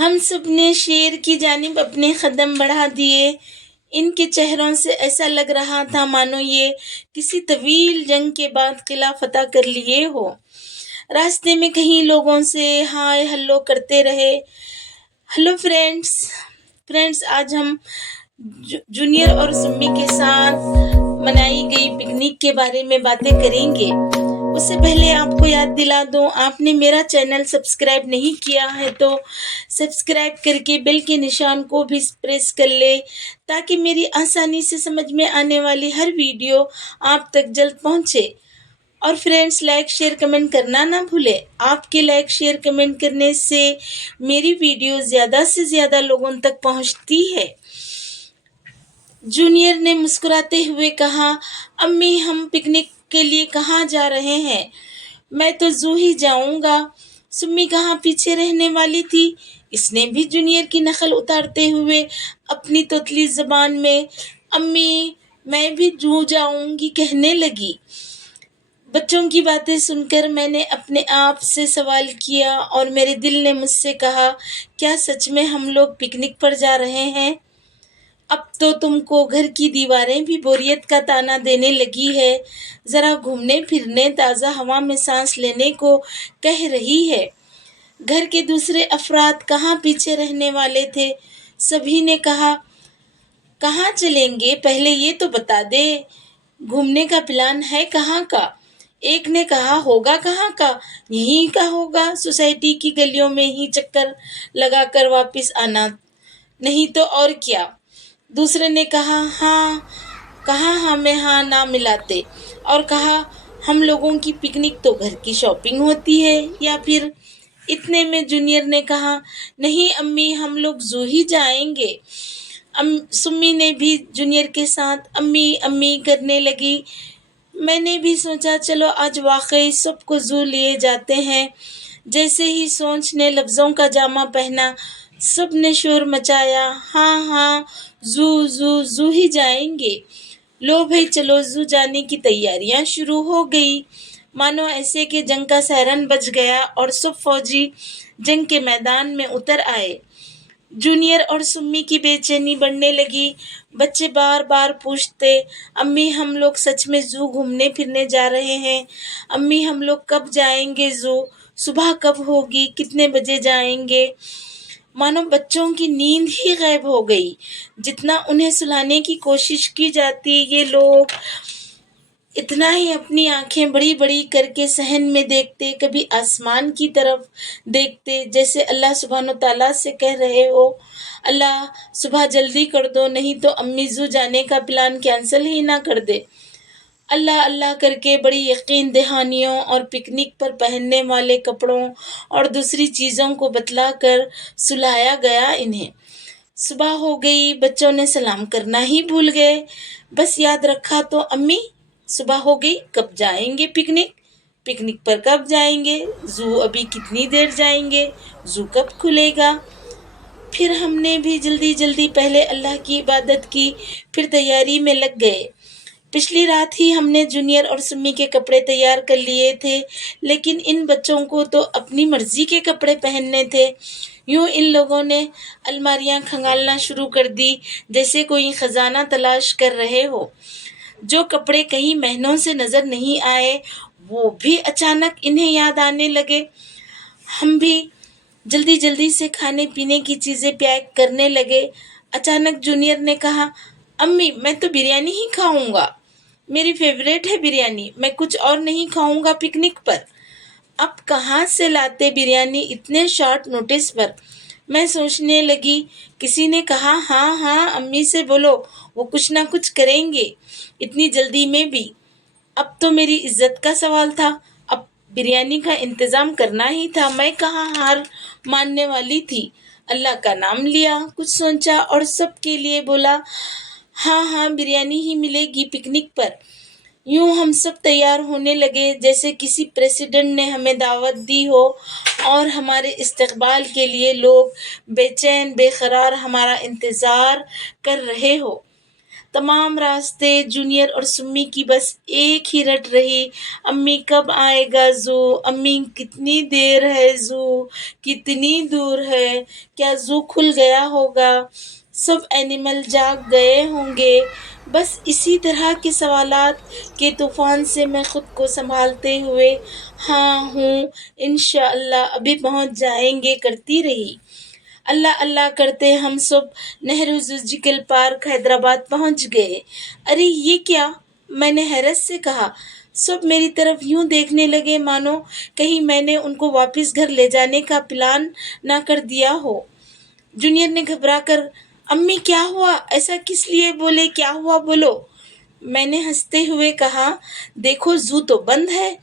ہم سب نے شیر کی جانب اپنے قدم بڑھا دیے۔ ان کے چہروں سے ایسا لگ رہا تھا مانو یہ کسی طویل جنگ کے بعد قلعہ فتح کر لیے ہو۔ راستے میں کہیں لوگوں سے ہائے ہلو کرتے رہے۔ ہلو فرینڈز، آج ہم جونیئر اور سمی کے ساتھ منائی گئی پکنک کے بارے میں باتیں کریں گے۔ اس سے پہلے آپ کو یاد دلا دوں، آپ نے میرا چینل سبسکرائب نہیں کیا ہے تو سبسکرائب کر کے بیل کے نشان کو بھی پریس کر لے تاکہ میری آسانی سے سمجھ میں آنے والی ہر ویڈیو آپ تک جلد پہنچے۔ اور فرینڈز، لائک شیئر کمنٹ کرنا نہ بھولے۔ آپ کے لائک شیئر کمنٹ کرنے سے میری ویڈیو زیادہ سے زیادہ لوگوں تک پہنچتی ہے۔ جونیئر نے مسکراتے ہوئے کہا، امی ہم پکنک کے لیے کہاں جا رہے ہیں؟ میں تو زو ہی جاؤں گا۔ سمی کہاں پیچھے رہنے والی تھی؟ اس نے بھی جونیئر کی نقل اتارتے ہوئے اپنی توتلی زبان میں امی میں بھی زو جاؤں گی کہنے لگی۔ بچوں کی باتیں سن کر میں نے اپنے آپ سے سوال کیا اور میرے دل نے مجھ سے کہا، کیا سچ میں ہم لوگ پکنک پر جا رہے ہیں؟ اب تو تم کو گھر کی دیواریں بھی بوریت کا طعنہ دینے لگی ہے، ذرا گھومنے پھرنے تازہ ہوا میں سانس لینے کو کہہ رہی ہے۔ گھر کے دوسرے افراد کہاں پیچھے رہنے والے تھے؟ سبھی نے کہا، کہاں چلیں گے پہلے یہ تو بتا دے، گھومنے کا پلان ہے کہاں کا؟ ایک نے کہا، ہوگا کہاں کا، یہیں کا ہوگا، سوسائٹی کی گلیوں میں ہی چکر لگا کر واپس آنا، نہیں تو اور کیا۔ دوسرے نے کہا، ہاں میں ہاں نہ ملاتے اور کہا، ہم لوگوں کی پکنک تو گھر کی شاپنگ ہوتی ہے یا پھر۔ اتنے میں جونیئر نے کہا، نہیں امی ہم لوگ زو ہی جائیں گے۔ سمی نے بھی جونیئر کے ساتھ امی امی کرنے لگی۔ میں نے بھی سوچا چلو آج واقعی سب کو زو لیے جاتے ہیں۔ جیسے ہی سوچ نے لفظوں کا جامہ پہنا، سب نے شور مچایا، ہاں زو ہی جائیں گے۔ لو بھائی چلو زو جانے کی تیاریاں شروع ہو گئی۔ مانو ایسے کہ جنگ کا سائرن بج گیا اور سب فوجی جنگ کے میدان میں اتر آئے۔ جونیئر اور سمی کی بے چینی بڑھنے لگی۔ بچے بار بار پوچھتے، امی ہم لوگ سچ میں زو گھومنے پھرنے جا رہے ہیں؟ امی ہم لوگ کب جائیں گے زو؟ صبح کب ہوگی؟ کتنے بجے جائیں گے؟ مانو بچوں کی نیند ہی غائب ہو گئی۔ جتنا انہیں سلانے کی کوشش کی جاتی، یہ لوگ اتنا ہی اپنی آنکھیں بڑی بڑی کر کے صحن میں دیکھتے، کبھی آسمان کی طرف دیکھتے جیسے اللہ سبحانہ تعالیٰ سے کہہ رہے ہو، اللہ صبح جلدی کر دو نہیں تو امی زو جانے کا پلان کینسل ہی نہ کر دے۔ اللہ کر کے بڑی یقین دہانیوں اور پکنک پر پہننے والے کپڑوں اور دوسری چیزوں کو بتلا کر سلایا گیا انہیں۔ صبح ہو گئی، بچوں نے سلام کرنا ہی بھول گئے۔ بس یاد رکھا تو امی صبح ہو گئی، کب جائیں گے پکنک پر کب جائیں گے؟ زو ابھی کتنی دیر جائیں گے؟ زو کب کھلے گا؟ پھر ہم نے بھی جلدی پہلے اللہ کی عبادت کی، پھر تیاری میں لگ گئے۔ پچھلی رات ہی ہم نے جونیئر اور سمی کے کپڑے تیار کر لیے تھے، لیکن ان بچوں کو تو اپنی مرضی کے کپڑے پہننے تھے۔ یوں ان لوگوں نے الماریاں کھنگالنا شروع کر دی جیسے کوئی خزانہ تلاش کر رہے ہو۔ جو کپڑے کئی مہینوں سے نظر نہیں آئے وہ بھی اچانک انہیں یاد آنے لگے۔ ہم بھی جلدی سے کھانے پینے کی چیزیں پیک کرنے لگے۔ اچانک جونیئر نے کہا، امی میں تو بریانی ہی کھاؤں گا، میری فیوریٹ ہے بریانی، میں کچھ اور نہیں کھاؤں گا پکنک پر۔ اب کہاں سے لاتے بریانی اتنے شارٹ نوٹس پر؟ میں سوچنے لگی۔ کسی نے کہا، ہاں امی سے بولو، وہ کچھ نہ کچھ کریں گے اتنی جلدی میں بھی۔ اب تو میری عزت کا سوال تھا، اب بریانی کا انتظام کرنا ہی تھا، میں کہاں ہار ماننے والی تھی۔ اللہ کا نام لیا، کچھ سوچا اور سب کے لیے بولا، ہاں بریانی ہی ملے گی پکنک پر۔ یوں ہم سب تیار ہونے لگے جیسے کسی پریزیڈنٹ نے ہمیں دعوت دی ہو اور ہمارے استقبال کے لیے لوگ بے چین بے قرار ہمارا انتظار کر رہے ہو۔ تمام راستے جونیئر اور سمی کی بس ایک ہی رٹ رہی، امی کب آئے گا زو، امی کتنی دیر ہے زو، کتنی دور ہے، کیا زو کھل گیا ہوگا، سب اینیمل جاگ گئے ہوں گے۔ بس اسی طرح کے سوالات کے طوفان سے میں خود کو سنبھالتے ہوئے ہاں ہوں انشاءاللہ ابھی پہنچ جائیں گے کرتی رہی۔ اللہ اللہ کرتے ہم سب نہرو زوجیکل پارک حیدرآباد پہنچ گئے۔ ارے یہ کیا، میں نے حیرت سے کہا۔ سب میری طرف یوں دیکھنے لگے مانو کہیں میں نے ان کو واپس گھر لے جانے کا پلان نہ کر دیا ہو۔ جونیئر نے گھبرا کر امی کیا ہوا، ایسا کس لیے بولے، کیا ہوا بولو۔ میں نے ہنستے ہوئے کہا دیکھو زو تو بند ہے۔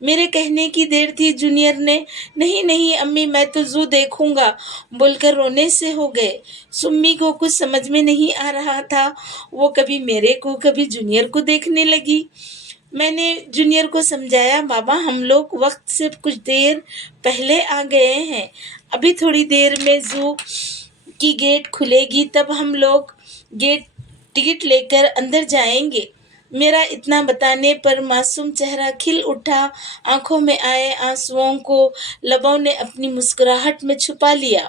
میرے کہنے کی دیر تھی، جونیئر نے نہیں نہیں امی میں تو زو دیکھوں گا بول کر رونے سے ہو گئے۔ سمی کو کچھ سمجھ میں نہیں آ رہا تھا، وہ کبھی میرے کو کبھی جونیئر کو دیکھنے لگی۔ میں نے جونیئر کو سمجھایا بابا ہم لوگ وقت سے کچھ دیر پہلے آ گئے ہیں، ابھی تھوڑی دیر میں زو کی گیٹ کھلے گی تب ہم لوگ گیٹ ٹکٹ لے کر اندر جائیں گے۔ میرا اتنا بتانے پر معصوم چہرہ کھل اٹھا، آنکھوں میں آئے آنسوؤں کو لبوں نے اپنی مسکراہٹ میں چھپا لیا۔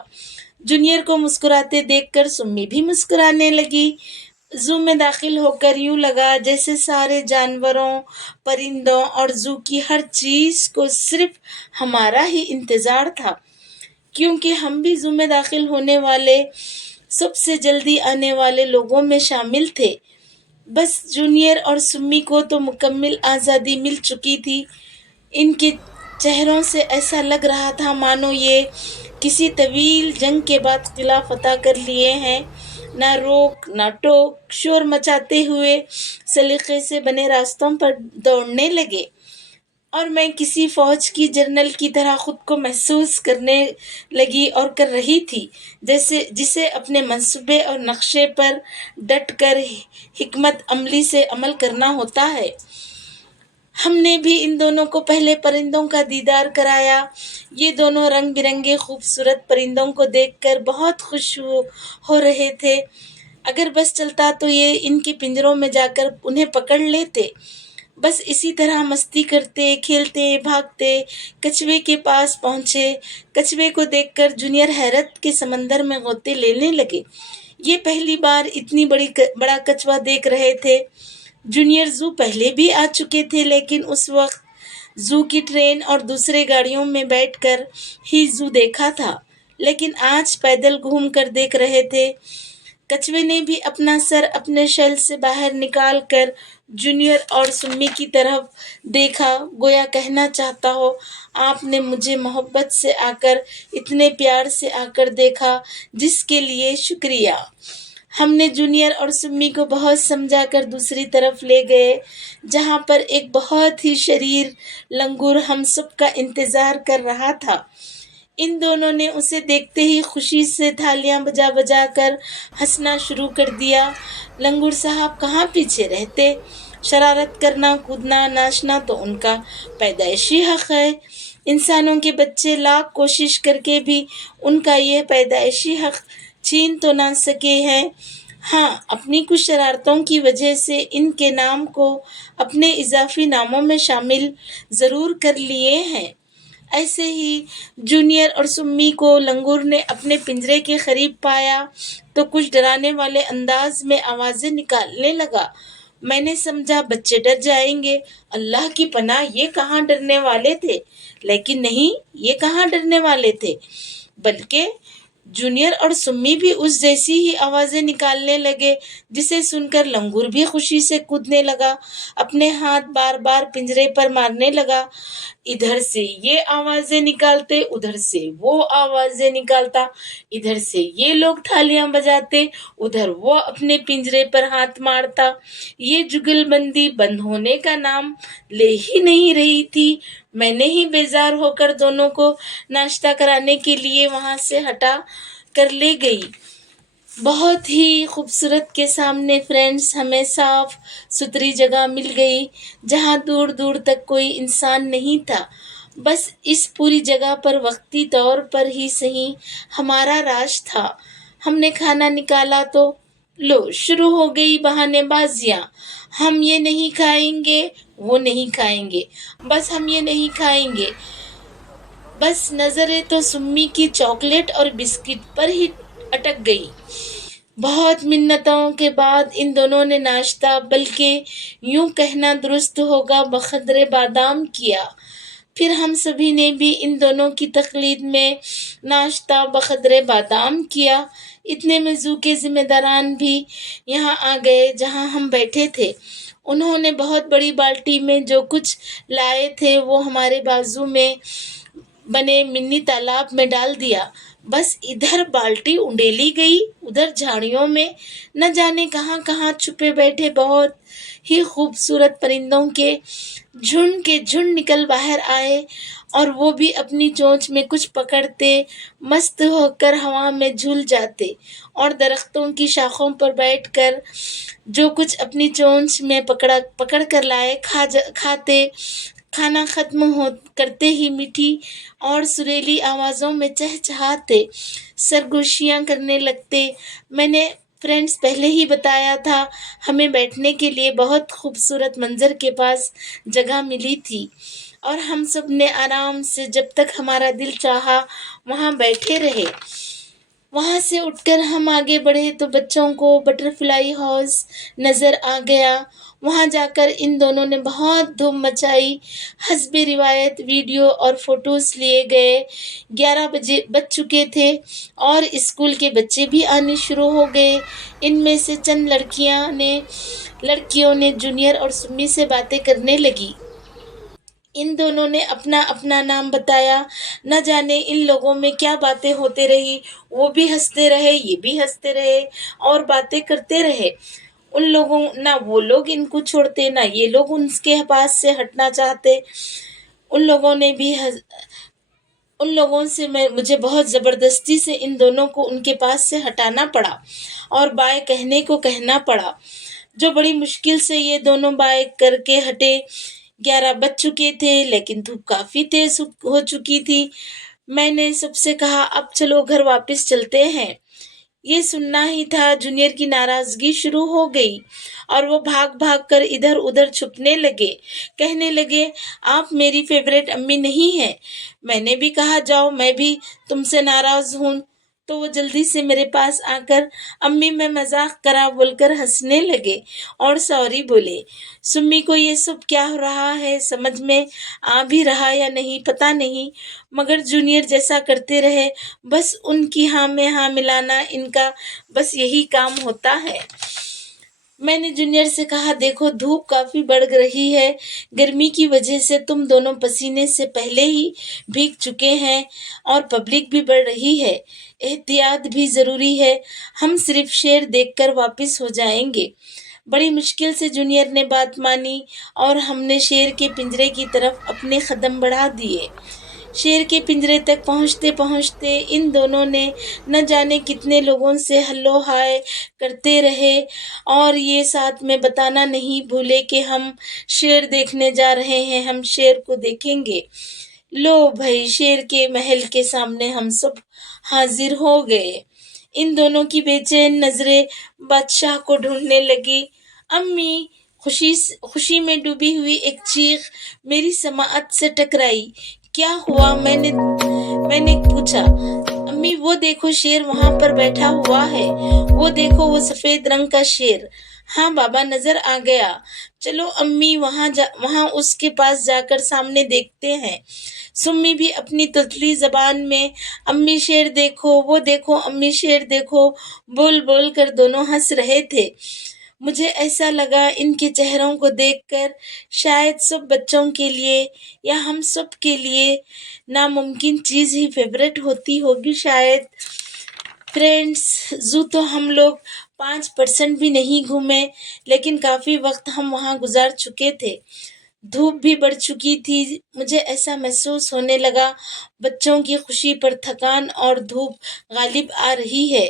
جونیئر کو مسکراتے دیکھ کر سمی بھی مسکرانے لگی۔ زو میں داخل ہو کر یوں لگا جیسے سارے جانوروں، پرندوں اور زو کی ہر چیز کو صرف ہمارا ہی انتظار تھا، کیونکہ ہم بھی زو میں داخل ہونے والے سب سے جلدی آنے والے لوگوں میں شامل تھے۔ بس جونیئر اور سمی کو تو مکمل آزادی مل چکی تھی، ان کے چہروں سے ایسا لگ رہا تھا مانو یہ کسی طویل جنگ کے بعد قلعہ فتح کر لیے ہیں۔ نہ روک نہ ٹوک، شور مچاتے ہوئے سلیقے سے بنے راستوں پر دوڑنے لگے، اور میں کسی فوج کی جنرل کی طرح خود کو محسوس کرنے لگی اور کر رہی تھی، جسے اپنے منصوبے اور نقشے پر ڈٹ کر حکمت عملی سے عمل کرنا ہوتا ہے۔ ہم نے بھی ان دونوں کو پہلے پرندوں کا دیدار کرایا۔ یہ دونوں رنگ برنگے خوبصورت پرندوں کو دیکھ کر بہت خوش ہو رہے تھے۔ اگر بس چلتا تو یہ ان کے پنجروں میں جا کر انہیں پکڑ لیتے۔ بس اسی طرح مستی کرتے کھیلتے بھاگتے کچھوے کے پاس پہنچے۔ کچھوے کو دیکھ کر جونیئر حیرت کے سمندر میں غوطے لینے لگے۔ یہ پہلی بار اتنی بڑا کچھوا دیکھ رہے تھے۔ جونیئر زو پہلے بھی آ چکے تھے، لیکن اس وقت زو کی ٹرین اور دوسرے گاڑیوں میں بیٹھ کر ہی زو دیکھا تھا، لیکن آج پیدل گھوم کر دیکھ رہے تھے۔ کچھوے نے بھی اپنا سر اپنے شیل سے باہر نکال کر جونیئر اور سمی کی طرف دیکھا، گویا کہنا چاہتا ہو آپ نے مجھے محبت سے آ کر، اتنے پیار سے آ کر دیکھا، جس کے لیے شکریہ۔ ہم نے جونیئر اور سمی کو بہت سمجھا کر دوسری طرف لے گئے، جہاں پر ایک بہت ہی شریر لنگور ہم سب کا انتظار کر رہا تھا۔ ان دونوں نے اسے دیکھتے ہی خوشی سے تھالیاں بجا بجا کر ہنسنا شروع کر دیا۔ لنگور صاحب کہاں پیچھے رہتے، شرارت کرنا، کودنا، ناچنا تو ان کا پیدائشی حق ہے۔ انسانوں کے بچے لاکھ کوشش کر کے بھی ان کا یہ پیدائشی حق چھین تو نہ سکے ہیں۔ ہاں، اپنی کچھ شرارتوں کی وجہ سے ان کے نام کو اپنے اضافی ناموں میں شامل ضرور کر لیے ہیں۔ ایسے ہی جونیئر اور سمی کو لنگور نے اپنے پنجرے کے قریب پایا تو کچھ ڈرانے والے انداز میں آوازیں نکالنے لگا۔ میں نے سمجھا بچے ڈر جائیں گے، اللہ کی پناہ یہ کہاں ڈرنے والے تھے، لیکن نہیں، یہ کہاں ڈرنے والے تھے، بلکہ جونیئر اور سمی بھی اس جیسی ہی آوازیں نکالنے لگے، جسے سن کر لنگور بھی خوشی سے کودنے لگا، اپنے ہاتھ بار بار پنجرے پر مارنے لگا، ادھر سے یہ آوازیں نکالتے، ادھر سے وہ آوازیں نکالتا، ادھر سے یہ لوگ تھالیاں بجاتے، ادھر وہ اپنے پنجرے پر ہاتھ مارتا۔ یہ جگل بندی بند ہونے کا نام لے ہی نہیں رہی تھی۔ میں نے ہی بیزار ہو کر دونوں کو ناشتہ کرانے کے لیے وہاں سے ہٹا کر لے گئی۔ بہت ہی خوبصورت کے سامنے فرینڈز ہمیں صاف ستھری جگہ مل گئی، جہاں دور دور تک کوئی انسان نہیں تھا۔ بس اس پوری جگہ پر وقتی طور پر ہی صحیح ہمارا راج تھا۔ ہم نے کھانا نکالا تو لو شروع ہو گئی بہانے بازیاں، ہم یہ نہیں کھائیں گے، وہ نہیں کھائیں گے، بس ہم یہ نہیں کھائیں گے، بس نظریں تو سمی کی چاکلیٹ اور بسکٹ پر ہی اٹک گئی۔ بہت منتوں کے بعد ان دونوں نے ناشتہ، بلکہ یوں کہنا درست ہوگا بقدر بادام کیا۔ پھر ہم سبھی نے بھی ان دونوں کی تقلید میں ناشتہ بقدر بادام کیا۔ اتنے میں زو کے ذمہ داران بھی یہاں آ گئے جہاں ہم بیٹھے تھے۔ انہوں نے بہت بڑی بالٹی میں جو کچھ لائے تھے وہ ہمارے بازو میں بنے منی تالاب میں ڈال دیا۔ بس ادھر بالٹی انڈیلی گئی، ادھر جھاڑیوں میں نہ جانے کہاں کہاں چھپے بیٹھے بہت ہی خوبصورت پرندوں کے جھنڈ نکل باہر آئے، اور وہ بھی اپنی چونچ میں کچھ پکڑتے مست ہو کر ہوا میں جھول جاتے، اور درختوں کی شاخوں پر بیٹھ کر جو کچھ اپنی چونچ میں پکڑ کر لائے کھاتے۔ کھانا ختم کرتے ہی میٹھی اور سریلی آوازوں میں چہچہاتے سرگوشیاں کرنے لگتے۔ میں نے فرینڈز پہلے ہی بتایا تھا، ہمیں بیٹھنے کے لیے بہت خوبصورت منظر کے پاس جگہ ملی تھی، اور ہم سب نے آرام سے جب تک ہمارا دل چاہا وہاں بیٹھے رہے۔ وہاں سے اٹھ کر ہم آگے بڑھے تو بچوں کو بٹر فلائی ہاؤس نظر آ گیا۔ وہاں جا کر ان دونوں نے بہت دھوم مچائی۔ حسب روایت ویڈیو اور فوٹوز لیے گئے۔ 11 بج چکے تھے اور اسکول کے بچے بھی آنے شروع ہو گئے۔ ان میں سے چند لڑکیوں نے جونیئر اور سمی سے باتیں کرنے لگی۔ ان دونوں نے اپنا اپنا نام بتایا۔ نہ جانے ان لوگوں میں کیا باتیں ہوتے رہی، وہ بھی ہنستے رہے، یہ بھی ہنستے رہے اور باتیں کرتے رہے۔ نہ وہ لوگ ان کو چھوڑتے، نہ یہ لوگ ان کے پاس سے ہٹنا چاہتے۔ ان لوگوں سے مجھے بہت زبردستی سے ان دونوں کو ان کے پاس سے ہٹانا پڑا اور بائے کہنے کو کہنا پڑا، جو بڑی مشکل سے یہ دونوں بائے کر کے ہٹے۔ 11 بج چکے تھے لیکن دھوپ کافی تیز ہو چکی تھی۔ میں نے سب سے کہا، اب چلو گھر واپس چلتے ہیں۔ یہ سننا ہی تھا، جونیئر کی ناراضگی شروع ہو گئی اور وہ بھاگ بھاگ کر ادھر ادھر چھپنے لگے، کہنے لگے آپ میری فیورٹ امی نہیں ہیں۔ میں نے بھی کہا جاؤ، میں بھی تم سے ناراض ہوں، تو وہ جلدی سے میرے پاس آ کر امی میں مذاق کرا بول کر ہنسنے لگے اور سوری بولے۔ سمی کو یہ سب کیا ہو رہا ہے سمجھ میں آ بھی رہا یا نہیں پتہ نہیں، مگر جونیئر جیسا کرتے رہے، بس ان کی ہاں میں ہاں ملانا ان کا بس یہی کام ہوتا ہے۔ میں نے جونیئر سے کہا، دیکھو دھوپ کافی بڑھ رہی ہے، گرمی کی وجہ سے تم دونوں پسینے سے پہلے ہی بھیگ چکے ہیں اور پبلک بھی بڑھ رہی ہے، احتیاط بھی ضروری ہے، ہم صرف شیر دیکھ کر واپس ہو جائیں گے۔ بڑی مشکل سے جونیئر نے بات مانی اور ہم نے شیر کے پنجرے کی طرف اپنے قدم بڑھا دیے۔ شیر کے پنجرے تک پہنچتے پہنچتے ان دونوں نے نہ جانے کتنے لوگوں سے ہلو ہائے کرتے رہے، اور یہ ساتھ میں بتانا نہیں بھولے کہ ہم شیر دیکھنے جا رہے ہیں، ہم شیر کو دیکھیں گے۔ لو بھائی، شیر کے محل کے سامنے ہم سب حاضر ہو گئے۔ ان دونوں کی بے چین نظریں بادشاہ کو ڈھونڈنے لگی۔ امی! خوشی میں ڈوبی ہوئی ایک چیخ میری سماعت سے ٹکرائی۔ کیا ہوا؟ میں نے پوچھا۔ امی وہ دیکھو شیر وہاں پر بیٹھا ہوا ہے، وہ دیکھو وہ سفید رنگ کا شیر۔ ہاں بابا نظر آ گیا۔ چلو امی وہاں اس کے پاس جا کر سامنے دیکھتے ہیں۔ سمی بھی اپنی تتلی زبان میں امی شیر دیکھو، وہ دیکھو امی شیر دیکھو بول بول کر دونوں ہنس رہے تھے۔ مجھے ایسا لگا ان کے چہروں کو دیکھ کر شاید سب بچوں کے لیے یا ہم سب کے لیے ناممکن چیز ہی فیورٹ ہوتی ہوگی شاید۔ فرینڈز، زو تو ہم لوگ 5% بھی نہیں گھومے، لیکن کافی وقت ہم وہاں گزار چکے تھے۔ دھوپ بھی بڑھ چکی تھی۔ مجھے ایسا محسوس ہونے لگا بچوں کی خوشی پر تھکان اور دھوپ غالب آ رہی ہے۔